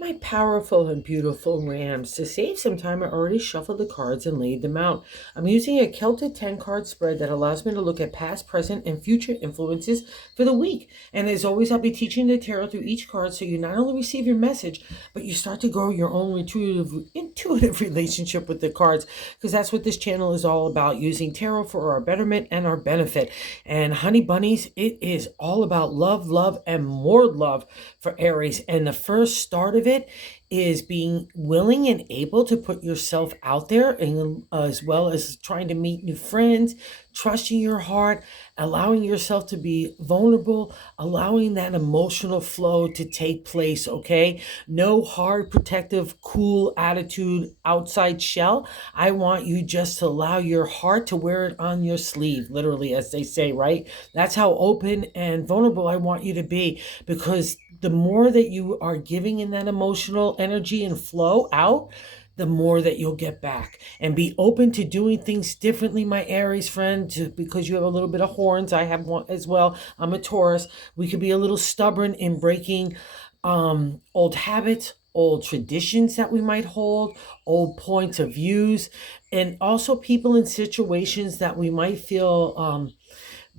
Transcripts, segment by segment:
My powerful and beautiful Rams. To save some time, I already shuffled the cards and laid them out. I'm using a Celtic 10 card spread that allows me to look at past, present, and future influences for the week. And as always, I'll be teaching the tarot through each card so you not only receive your message, but you start to grow your own intuitive relationship with the cards, because that's what this channel is all about, using tarot for our betterment and our benefit. And honey bunnies, it is all about love, love, and more love for Aries. And the first start of it is being willing and able to put yourself out there, and as well as trying to meet new friends, trusting your heart, allowing yourself to be vulnerable, allowing that emotional flow to take place, okay? No hard, protective, cool attitude outside shell. I want you just to allow your heart to wear it on your sleeve, literally, as they say, right? That's how open and vulnerable I want you to be, because the more that you are giving in that emotional energy and flow out, the more that you'll get back. And be open to doing things differently, my Aries friend, because you have a little bit of horns. I have one as well. I'm a Taurus. We could be a little stubborn in breaking old habits, old traditions that we might hold, old points of views, and also people in situations that we might feel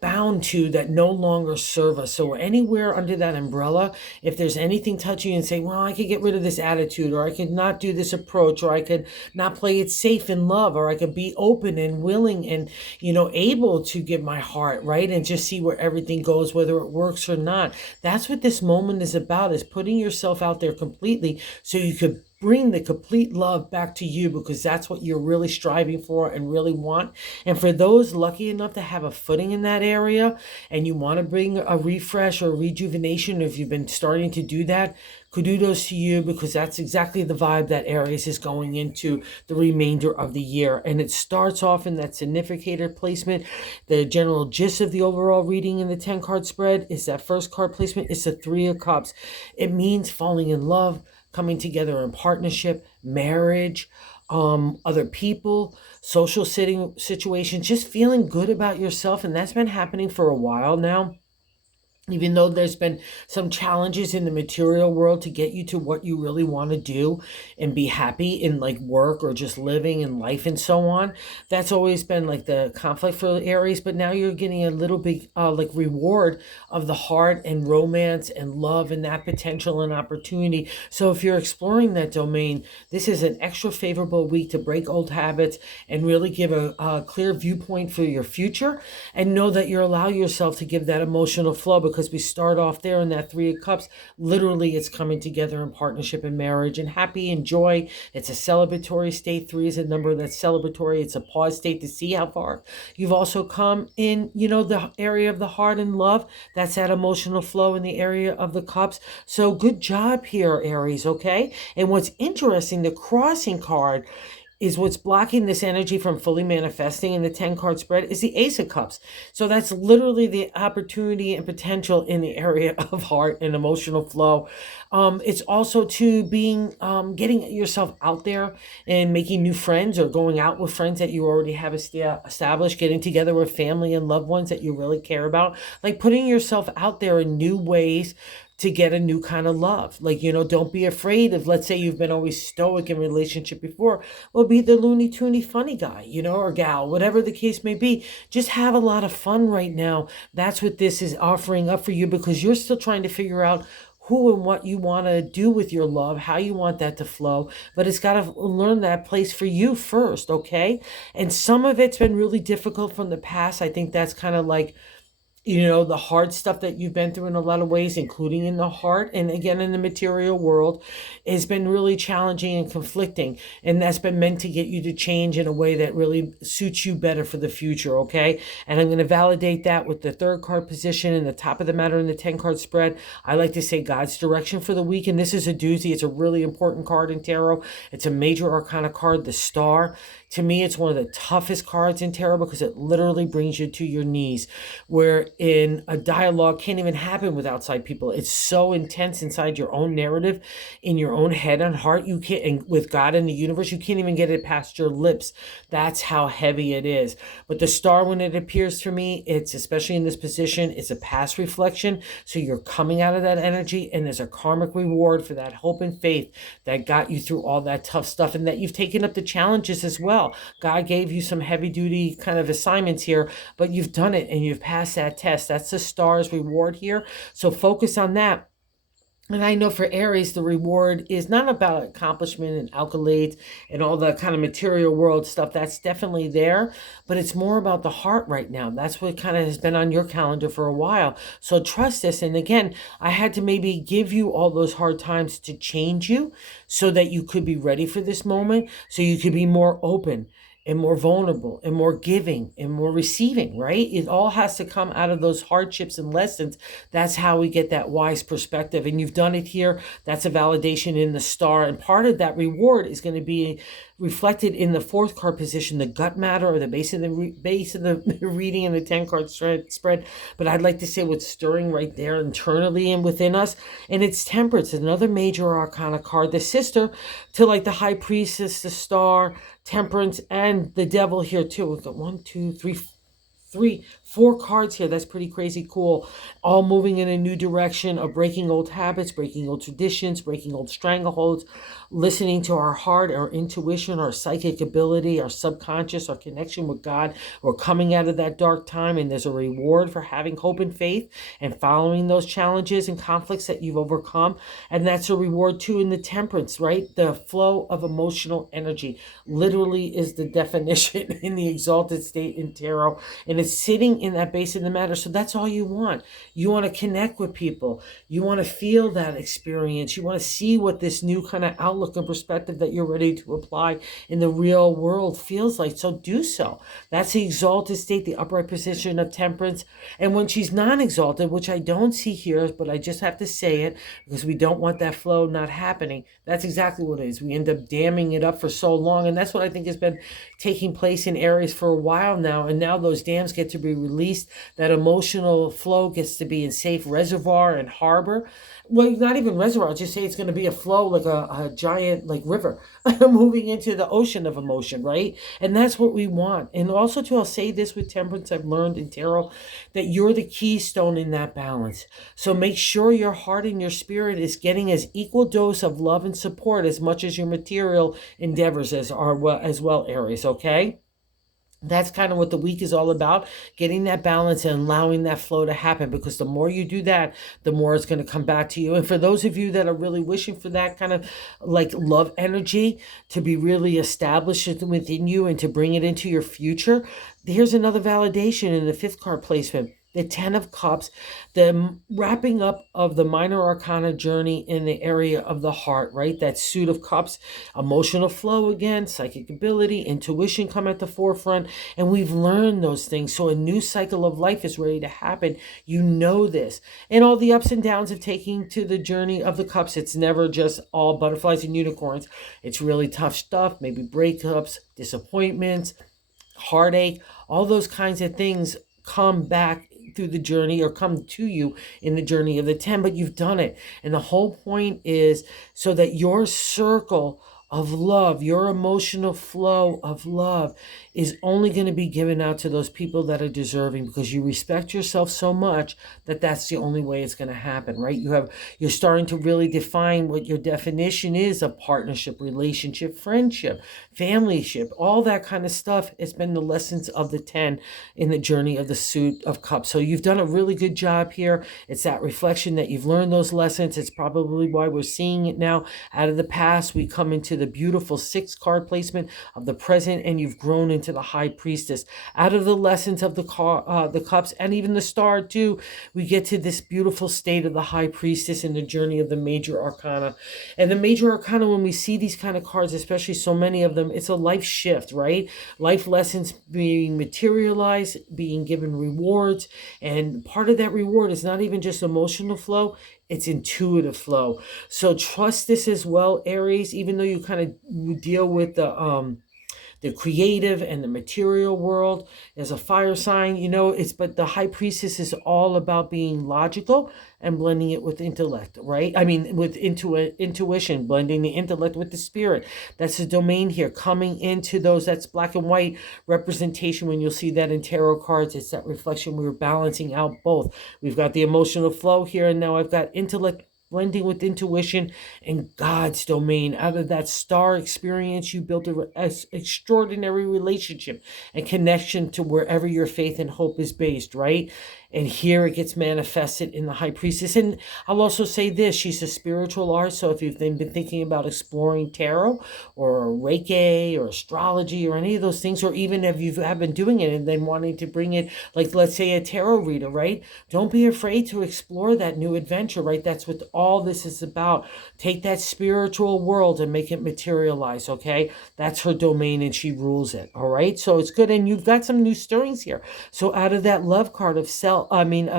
bound to, that no longer serve us. So anywhere under that umbrella, if there's anything touching and say, well, I could get rid of this attitude, or I could not do this approach, or I could not play it safe in love, or I could be open and willing and, able to give my heart, right? And just see where everything goes, whether it works or not. That's what this moment is about, is putting yourself out there completely so you could bring the complete love back to you, because that's what you're really striving for and really want. And for those lucky enough to have a footing in that area, and you want to bring a refresh or rejuvenation, if you've been starting to do that, kudos to you, because that's exactly the vibe that Aries is going into the remainder of the year. And it starts off in that significator placement. The general gist of the overall reading in the 10 card spread is that first card placement is the 3 of Cups. It means falling in love, coming together in partnership, marriage, other people, social situations, just feeling good about yourself. And that's been happening for a while now. Even though there's been some challenges in the material world to get you to what you really want to do and be happy in, like, work or just living in life and so on, that's always been like the conflict for Aries. But now you're getting a little bit like reward of the heart and romance and love and that potential and opportunity. So if you're exploring that domain, this is an extra favorable week to break old habits and really give a clear viewpoint for your future, and know that you're allowing yourself to give that emotional flow, because we start off there in that 3 of Cups. Literally, it's coming together in partnership and marriage and happy and joy. It's a celebratory state. 3 is a number that's celebratory. It's a pause state to see how far you've also come in, the area of the heart and love. That's that emotional flow in the area of the Cups. So good job here, Aries, okay? And what's interesting, the crossing card is what's blocking this energy from fully manifesting in the 10 card spread is the Ace of Cups. So that's literally the opportunity and potential in the area of heart and emotional flow. It's also to being getting yourself out there and making new friends, or going out with friends that you already have established, getting together with family and loved ones that you really care about, like putting yourself out there in new ways to get a new kind of love. Like, don't be afraid of, let's say you've been always stoic in relationship before. Well, be the loony toony funny guy, or gal, whatever the case may be. Just have a lot of fun right now. That's what this is offering up for you, because you're still trying to figure out who and what you want to do with your love, how you want that to flow. But it's got to learn that place for you first, okay? And some of it's been really difficult from the past. I think that's kind of like, the hard stuff that you've been through in a lot of ways, including in the heart and again in the material world, has been really challenging and conflicting. And that's been meant to get you to change in a way that really suits you better for the future, okay? And I'm going to validate that with the 3rd card position and the top of the matter in the 10 card spread. I like to say God's direction for the week. And this is a doozy. It's a really important card in tarot. It's a major arcana card, the Star. To me, it's one of the toughest cards in tarot, because it literally brings you to your knees, where in a dialogue can't even happen with outside people. It's so intense inside your own narrative, in your own head and heart. You can't, and with God and the universe, you can't even get it past your lips. That's how heavy it is. But the star, when it appears for me, it's especially in this position, it's a past reflection. So you're coming out of that energy, and there's a karmic reward for that hope and faith that got you through all that tough stuff, and that you've taken up the challenges as well. God gave you some heavy duty kind of assignments here, but you've done it and you've passed that test. That's the star's reward here. So focus on that. And I know for Aries, the reward is not about accomplishment and accolades and all the kind of material world stuff. That's definitely there, but it's more about the heart right now. That's what kind of has been on your calendar for a while. So trust this. And again, I had to maybe give you all those hard times to change you so that you could be ready for this moment, so you could be more open and more vulnerable and more giving and more receiving, right? It all has to come out of those hardships and lessons. That's how we get that wise perspective. And you've done it here. That's a validation in the star. And part of that reward is going to be reflected in the fourth card position, the gut matter, or the base of the reading in the 10 card spread. But I'd like to say what's stirring right there internally and within us. And it's Temperance, another major arcana card, the sister to like the High Priestess, the star, Temperance, and the Devil here too. We've got 4 cards here. That's pretty crazy cool. All moving in a new direction of breaking old habits, breaking old traditions, breaking old strangleholds, listening to our heart, our intuition, our psychic ability, our subconscious, our connection with God. We're coming out of that dark time, and there's a reward for having hope and faith and following those challenges and conflicts that you've overcome. And that's a reward too in the Temperance, right? The flow of emotional energy literally is the definition in the exalted state in tarot. And it's sitting in that base of the matter. So that's all you want. You want to connect with people. You want to feel that experience. You want to see what this new kind of outlook and perspective that you're ready to apply in the real world feels like. So do so. That's the exalted state, the upright position of Temperance. And when she's non-exalted, which I don't see here, but I just have to say it because we don't want that flow not happening. That's exactly what it is. We end up damming it up for so long. And that's what I think has been taking place in Aries for a while now. And now those dams get to be released. That emotional flow gets to be in safe reservoir and harbor. Well, not even reservoir. I'll just say it's going to be a flow like a giant like river moving into the ocean of emotion, right? And that's what we want. And also too, I'll say this with Temperance, I've learned in tarot that you're the keystone in that balance. So make sure your heart and your spirit is getting as equal dose of love and support as much as your material endeavors as well, Aries, okay? That's kind of what the week is all about, getting that balance and allowing that flow to happen, because the more you do that, the more it's going to come back to you. And for those of you that are really wishing for that kind of like love energy to be really established within you and to bring it into your future, here's another validation in the 5th card placement. The 10 of Cups, the wrapping up of the minor arcana journey in the area of the heart, right? That suit of cups, emotional flow again, psychic ability, intuition come at the forefront. And we've learned those things. So a new cycle of life is ready to happen. You know this. And all the ups and downs of taking to the journey of the cups, it's never just all butterflies and unicorns. It's really tough stuff, maybe breakups, disappointments, heartache, all those kinds of things come back through the journey or come to you in the journey of the 10, but you've done it. And the whole point is so that your circle of love, your emotional flow of love is only going to be given out to those people that are deserving, because you respect yourself so much that that's the only way it's going to happen, right? You're starting to really define what your definition is of partnership, relationship, friendship, familyship, all that kind of stuff. It's been the lessons of the 10 in the journey of the suit of cups. So you've done a really good job here. It's that reflection that you've learned those lessons. It's probably why we're seeing it now. Out of the past, we come into the beautiful 6 card placement of the present, and you've grown into the High Priestess. Out of the lessons of the cups and even the star too, we get to this beautiful state of the High Priestess in the journey of the major arcana. And the major arcana, when we see these kind of cards, especially so many of them, it's a life shift, right? Life lessons being materialized, being given rewards. And part of that reward is not even just emotional flow, it's intuitive flow. So trust this as well, Aries, even though you kind of deal with the the creative and the material world. As a fire sign, but the high priestess is all about being logical and blending it with intellect, right? I mean, with intuition, blending the intellect with the spirit. That's the domain here, coming into those, that's black and white representation. When you'll see that in tarot cards, it's that reflection. We're balancing out both. We've got the emotional flow here, and now I've got intellect blending with intuition and God's domain. Out of that star experience, you built an extraordinary relationship and connection to wherever your faith and hope is based, right? And here it gets manifested in the high priestess. And I'll also say this, she's a spiritual artist. So if you've been thinking about exploring tarot or Reiki or astrology or any of those things, or even if you have been doing it and then wanting to bring it, like let's say a tarot reader, right? Don't be afraid to explore that new adventure, right? That's what all this is about. Take that spiritual world and make it materialize, okay? That's her domain and she rules it, all right? So it's good. And you've got some new stirrings here. So out of that love card of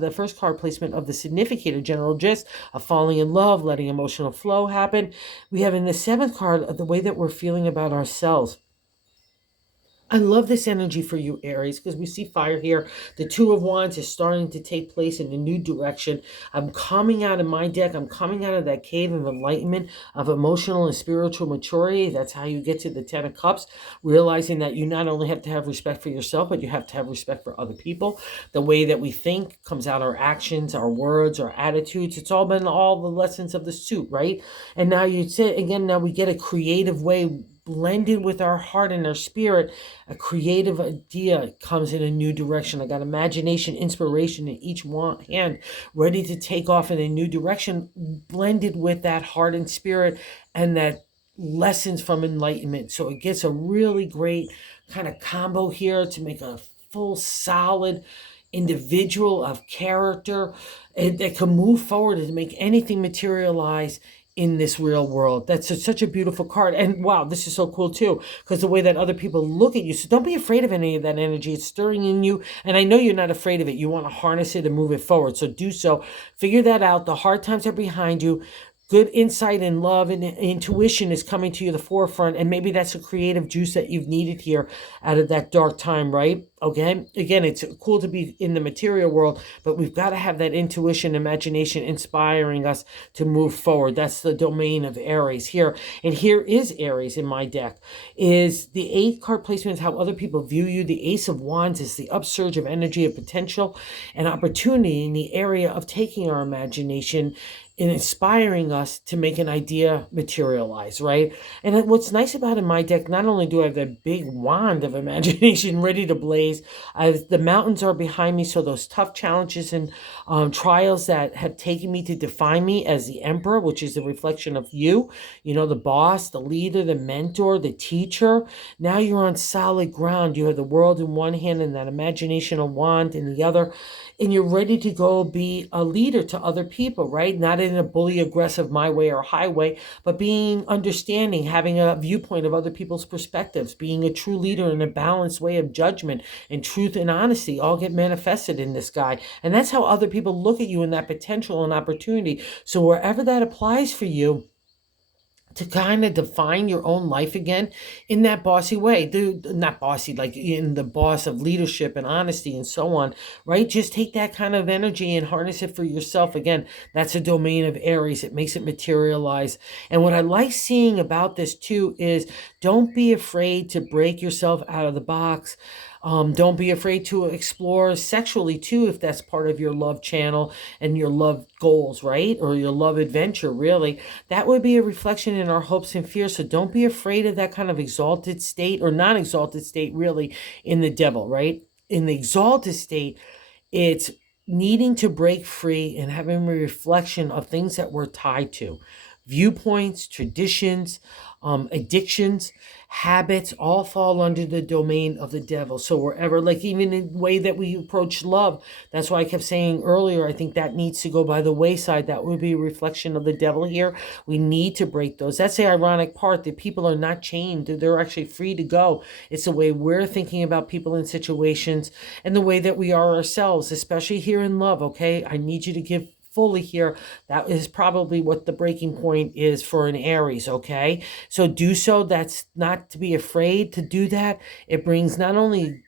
the first card placement of the significator, general gist of falling in love, letting emotional flow happen, we have in the seventh card of the way that we're feeling about ourselves. I love this energy for you, Aries, because we see fire here. The Two of Wands is starting to take place in a new direction. I'm coming out of my deck. I'm coming out of that cave of enlightenment, of emotional and spiritual maturity. That's how you get to the Ten of Cups, realizing that you not only have to have respect for yourself, but you have to have respect for other people. The way that we think comes out our actions, our words, our attitudes. It's all been all the lessons of the suit, right? And now you say, again, now we get a creative way blended with our heart and our spirit. A creative idea comes in a new direction. I got imagination, inspiration in each hand, ready to take off in a new direction, blended with that heart and spirit and that lessons from enlightenment. So it gets a really great kind of combo here to make a full, solid individual of character that can move forward and make anything materialize in this real world. That's such a beautiful card. And wow, this is so cool too, because the way that other people look at you. So don't be afraid of any of that energy. It's stirring in you. And I know you're not afraid of it. You want to harness it and move it forward. So do so. Figure that out. The hard times are behind you. Good insight and love and intuition is coming to you the forefront. And maybe that's a creative juice that you've needed here out of that dark time, right? Okay. Again, it's cool to be in the material world, but we've got to have that intuition, imagination inspiring us to move forward. That's the domain of Aries here. And here is Aries in my deck. Is the 8th card placement is how other people view you. The Ace of Wands is the upsurge of energy, of potential and opportunity in the area of taking our imagination and inspiring us to make an idea materialize, right? And what's nice about in my deck, not only do I have that big wand of imagination ready to blaze, the mountains are behind me, so those tough challenges and trials that have taken me to define me as the Emperor, which is the reflection of you, the boss, the leader, the mentor, the teacher. Now you're on solid ground. You have the world in one hand and that imaginational wand in the other, and you're ready to go be a leader to other people, right? Not in a bully, aggressive, my way or highway, but being understanding, having a viewpoint of other people's perspectives, being a true leader in a balanced way of judgment and truth and honesty all get manifested in this guy. And that's how other people look at you in that potential and opportunity. So wherever that applies for you, to kind of define your own life again in that bossy way. Not bossy, like in the boss of leadership and honesty and so on, right? Just take that kind of energy and harness it for yourself. Again, that's a domain of Aries. It makes it materialize. And what I like seeing about this too is don't be afraid to break yourself out of the box. Don't be afraid to explore sexually too, if that's part of your love channel and your love goals, right? Or your love adventure, really. That would be a reflection in our hopes and fears. So don't be afraid of that kind of exalted state or non-exalted state, really, in the devil, right? In the exalted state, it's needing to break free and having a reflection of things that we're tied to. Viewpoints, traditions, addictions, habits all fall under the domain of the devil. So wherever, like even in the way that we approach love, that's why I kept saying earlier, I think that needs to go by the wayside. That would be a reflection of the devil here. We need to break those. That's the ironic part, that people are not chained. They're actually free to go. It's the way we're thinking about people and situations and the way that we are ourselves, especially here in love, okay? I need you to give fully here, that is probably what the breaking point is for an Aries, okay? So do so. That's not to be afraid to do that. It brings not only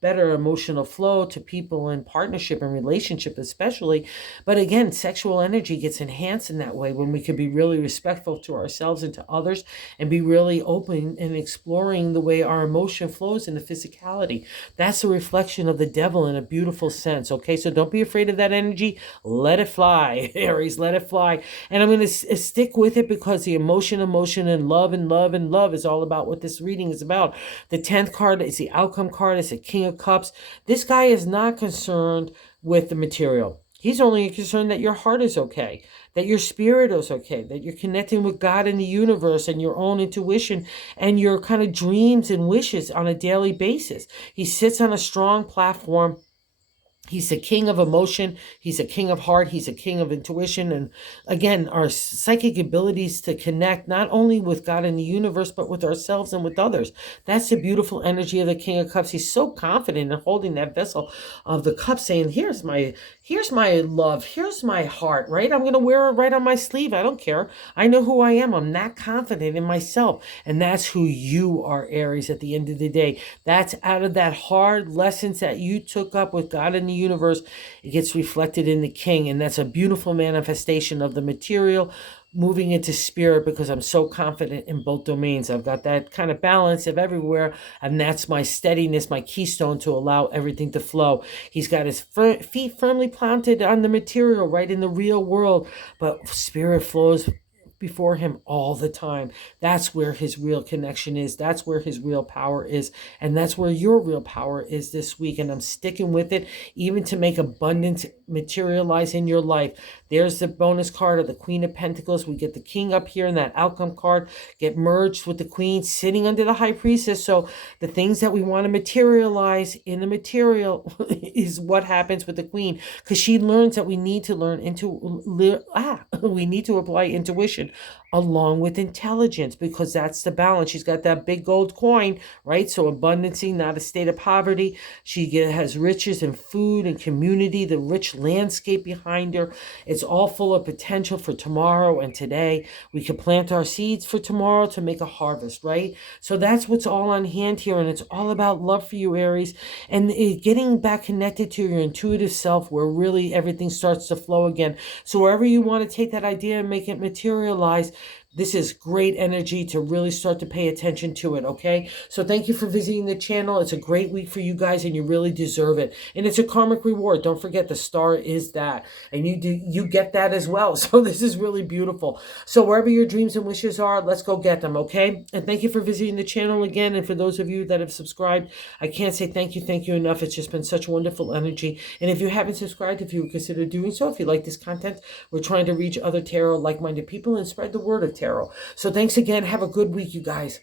better emotional flow to people in partnership and relationship especially, but again, sexual energy gets enhanced in that way when we can be really respectful to ourselves and to others, and be really open and exploring the way our emotion flows in the physicality. That's a reflection of the devil in a beautiful sense, okay? So don't be afraid of that energy. Let it fly. Aries, let it fly. And I'm going to stick with it because the emotion, and love, is all about what this reading is about. The 10th card is the outcome card. It's a King of Cups. This guy is not concerned with the material. He's only concerned that your heart is okay, that your spirit is okay, that you're connecting with God and the universe and your own intuition and your kind of dreams and wishes on a daily basis. He sits on a strong platform. He's the king of emotion. He's a king of heart. He's a king of intuition. And again, our psychic abilities to connect not only with God and the universe, but with ourselves and with others. That's the beautiful energy of the King of Cups. He's so confident in holding that vessel of the cup, saying, here's my love. Here's my heart, right? I'm going to wear it right on my sleeve. I don't care. I know who I am. I'm that confident in myself. And that's who you are, Aries, at the end of the day. That's out of that hard lessons that you took up with God and the universe, it gets reflected in the king. And that's a beautiful manifestation of the material moving into spirit, because I'm so confident in both domains. I've got that kind of balance of everywhere, and that's my steadiness, my keystone to allow everything to flow. He's got his feet firmly planted on the material, right in the real world, but spirit flows before him all the time. That's where his real connection is. That's where his real power is. And that's where your real power is this week. And I'm sticking with it, even to make abundance materialize in your life. There's the bonus card of the Queen of Pentacles. We get the King up here, and that outcome card get merged with the Queen sitting under the High Priestess. So the things that we want to materialize in the material is what happens with the Queen, because she learns that we need to we need to apply intuition along with intelligence, because that's the balance. She's got that big gold coin, right? So abundancy, not a state of poverty. She has riches and food and community, the rich landscape behind her. It's all full of potential for tomorrow and today. We can plant our seeds for tomorrow to make a harvest, right? So that's what's all on hand here. And it's all about love for you, Aries, and getting back connected to your intuitive self, where really everything starts to flow again. So wherever you want to take that idea and make it materialize, this is great energy to really start to pay attention to it, okay? So thank you for visiting the channel. It's a great week for you guys, and you really deserve it. And it's a karmic reward. Don't forget, the star is that. And you get that as well. So this is really beautiful. So wherever your dreams and wishes are, let's go get them, okay? And thank you for visiting the channel again. And for those of you that have subscribed, I can't say thank you enough. It's just been such wonderful energy. And if you haven't subscribed, if you would consider doing so, if you like this content, we're trying to reach other tarot like-minded people and spread the word of tarot. So thanks again. Have a good week, you guys.